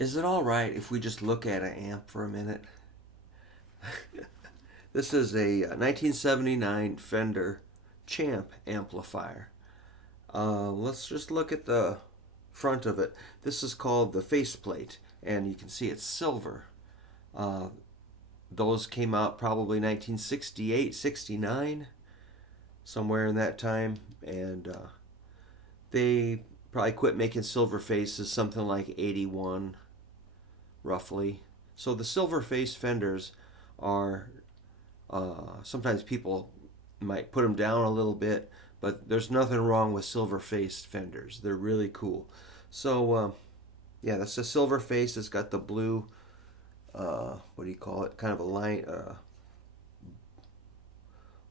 Is it all right if we just look at an amp for a minute? This is a 1979 Fender Champ amplifier. Let's just look at the front of it. This is called the faceplate, and you can see it's silver. Uh, those came out probably 1968, 69, somewhere in that time, and they probably quit making silver faces something like 81, roughly. So the silver face Fenders are sometimes people might put them down a little bit, but there's nothing wrong with silver faced Fenders. They're really cool. So yeah, that's a silver face. It's got the blue. What do you call it? Kind of a line,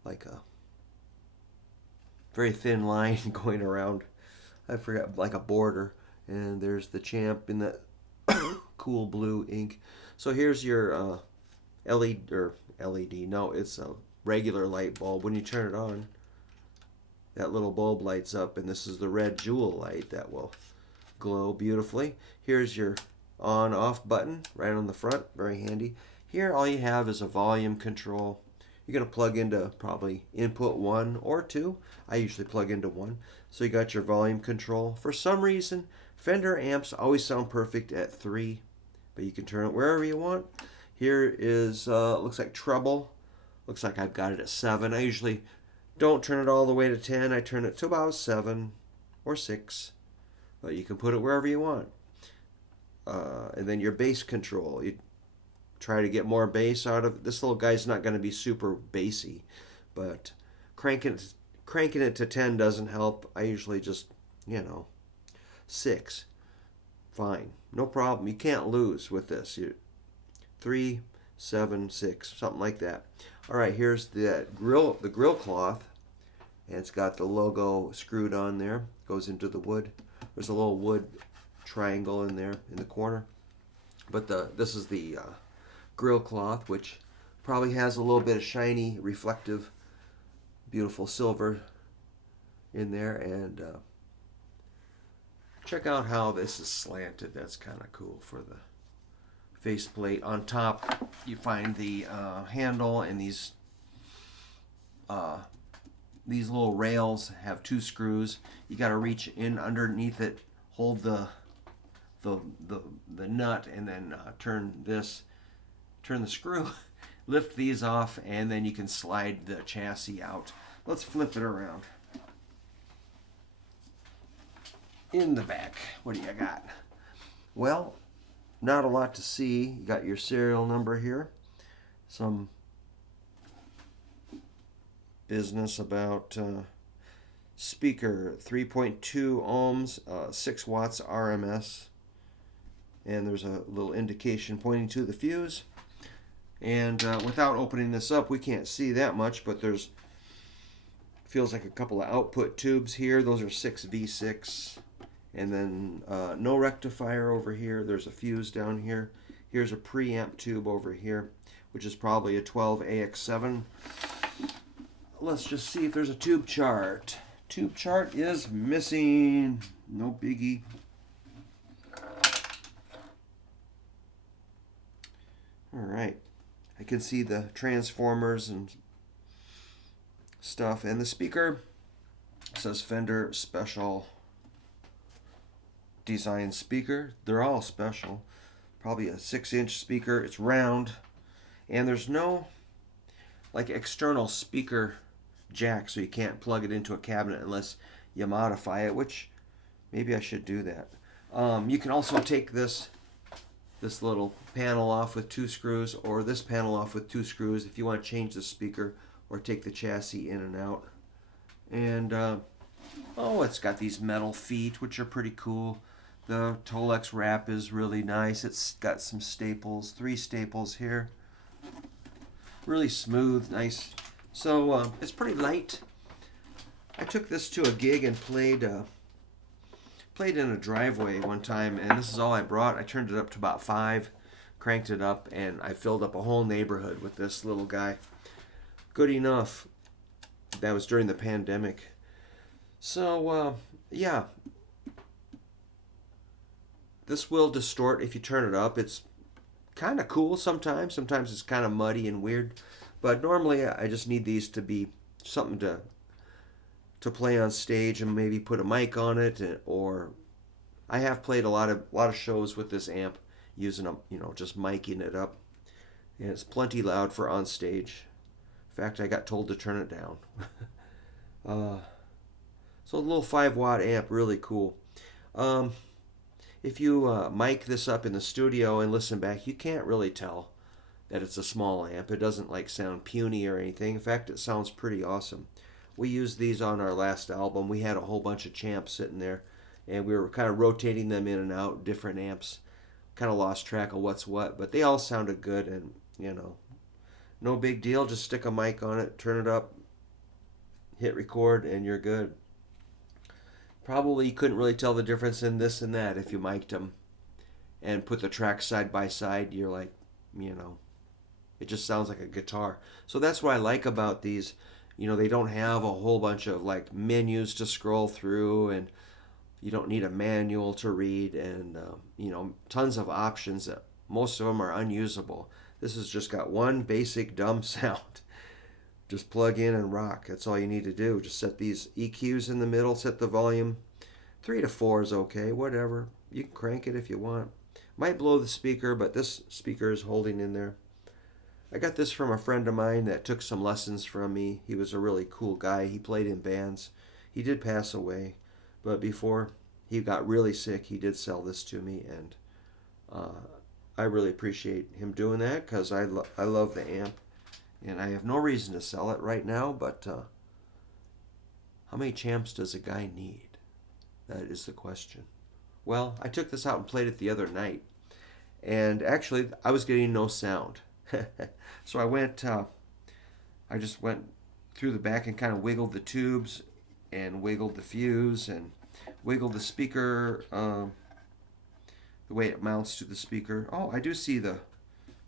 like a very thin line going around. I forgot, like a border. And there's the Champ in that cool blue ink. So here's your LED or LED. No, it's a regular light bulb. When you turn it on, that little bulb lights up, and this is the red jewel light that will glow beautifully. Here's your on-off button right on the front, very handy. Here all you have is a volume control. You're going to plug into probably input 1 or 2. I usually plug into 1. So you got your volume control. For some reason, Fender amps always sound perfect at 3, but you can turn it wherever you want. Here is, looks like treble. Looks like I've got it at 7. I usually don't turn it all the way to 10. I turn it to about 7 or 6. But you can put it wherever you want. And then your bass control. You try to get more bass out of it. This little guy's not going to be super bassy, but cranking it to 10 doesn't help. I usually just, 6. Fine. No problem. You can't lose with this. 3, 7, 6, something like that. All right, here's the grill cloth, and it's got the logo screwed on there. Goes into the wood. There's a little wood triangle in there in the corner. But this is the grill cloth, which probably has a little bit of shiny, reflective, beautiful silver in there. And check out how this is slanted. That's kind of cool for the faceplate. On top, you find the handle, and these little rails have 2 screws. You got to reach in underneath it, hold the nut, and then turn the screw, lift these off, and then you can slide the chassis out. Let's flip it around. In the back, what do you got? Well, not a lot to see. You got your serial number here. Some business about speaker, 3.2 ohms, 6 watts RMS. And there's a little indication pointing to the fuse. And without opening this up, we can't see that much, but there's, feels like a couple of output tubes here. Those are 6 V6. And then no rectifier over here. There's a fuse down here. Here's a preamp tube over here, which is probably a 12 AX7. Let's just see if there's a tube chart. Tube chart is missing. No biggie. All right. I can see the transformers and stuff. And the speaker says Fender Special Design Speaker. They're all special. Probably a 6-inch speaker. It's round. And there's no like external speaker jack, so you can't plug it into a cabinet unless you modify it, which maybe I should do that. You can also take this little panel off with 2 screws, or this panel off with 2 screws if you want to change the speaker or take the chassis in and out. And it's got these metal feet, which are pretty cool. The Tolex wrap is really nice. It's got some staples, 3 staples here. Really smooth, nice. So it's pretty light. I took this to a gig and played in a driveway one time, and this is all I brought. I turned it up to about 5, cranked it up, and I filled up a whole neighborhood with this little guy. Good enough. That was during the pandemic. So, yeah. This will distort if you turn it up. It's kind of cool sometimes. Sometimes it's kind of muddy and weird. But normally I just need these to be something to play on stage and maybe put a mic on it, or I have played a lot of shows with this amp using them, just miking it up. And it's plenty loud for on stage. In fact, I got told to turn it down. uh, so a little 5 watt amp, really cool. Um, if you mic this up in the studio and listen back, you can't really tell that it's a small amp. It doesn't like sound puny or anything. In fact, it sounds pretty awesome. We used these on our last album. We had a whole bunch of champs sitting there, and we were kind of rotating them in and out, different amps. Kind of lost track of what's what, but they all sounded good, and no big deal. Just stick a mic on it, turn it up, hit record, and you're good. Probably you couldn't really tell the difference in this and that if you mic'd them and put the tracks side by side. You're like, it just sounds like a guitar. So that's what I like about these. They don't have a whole bunch of like menus to scroll through, and you don't need a manual to read, and tons of options that most of them are unusable. This has just got one basic dumb sound. Just plug in and rock. That's all you need to do. Just set these EQs in the middle, set the volume. 3 to 4 is okay, whatever. You can crank it if you want. Might blow the speaker, but this speaker is holding in there. I got this from a friend of mine that took some lessons from me. He was a really cool guy. He played in bands. He did pass away, but before he got really sick, he did sell this to me, and I really appreciate him doing that because I love the amp, and I have no reason to sell it right now, but how many champs does a guy need? That is the question. Well, I took this out and played it the other night, and actually I was getting no sound. So I just went through the back and kind of wiggled the tubes and wiggled the fuse and wiggled the speaker, the way it mounts to the speaker. Oh, I do see the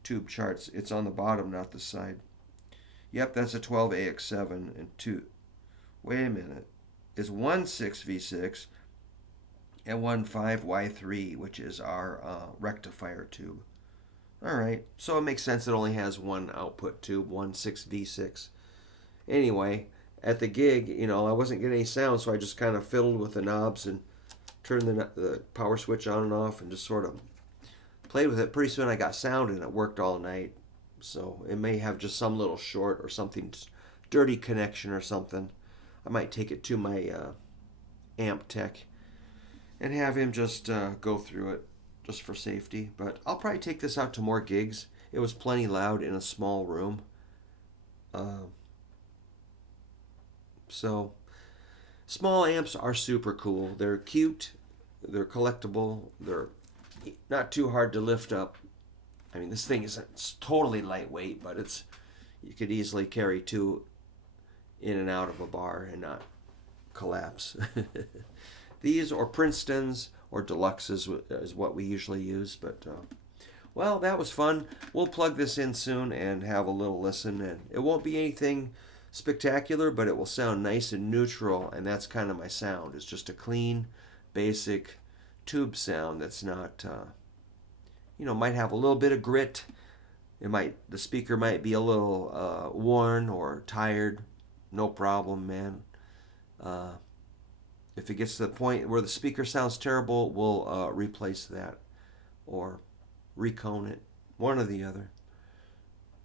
tube charts. It's on the bottom, not the side. Yep, that's a 12AX7 and 2. Wait a minute. It's 1.6V6 and 1.5Y3, which is our rectifier tube. All right, so it makes sense it only has one output tube, 1.6V6. Anyway, at the gig, I wasn't getting any sound, so I just kind of fiddled with the knobs and turned the power switch on and off and just sort of played with it. Pretty soon I got sound, and it worked all night. So it may have just some little short or something, dirty connection or something. I might take it to my amp tech and have him just go through it just for safety. But I'll probably take this out to more gigs. It was plenty loud in a small room. So small amps are super cool. They're cute. They're collectible. They're not too hard to lift up. I mean, this thing isn't totally lightweight, but you could easily carry 2 in and out of a bar and not collapse. These or Princetons or Deluxes is what we usually use. But, well, that was fun. We'll plug this in soon and have a little listen. And it won't be anything spectacular, but it will sound nice and neutral. And that's kind of my sound. It's just a clean, basic tube sound that's not, might have a little bit of grit. The speaker might be a little worn or tired. No problem, man. If it gets to the point where the speaker sounds terrible, we'll replace that or recone it. One or the other.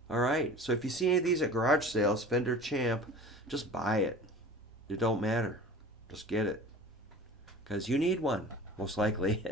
All right. So if you see any of these at garage sales, Fender Champ, just buy it. It don't matter. Just get it. Because you need one, most likely.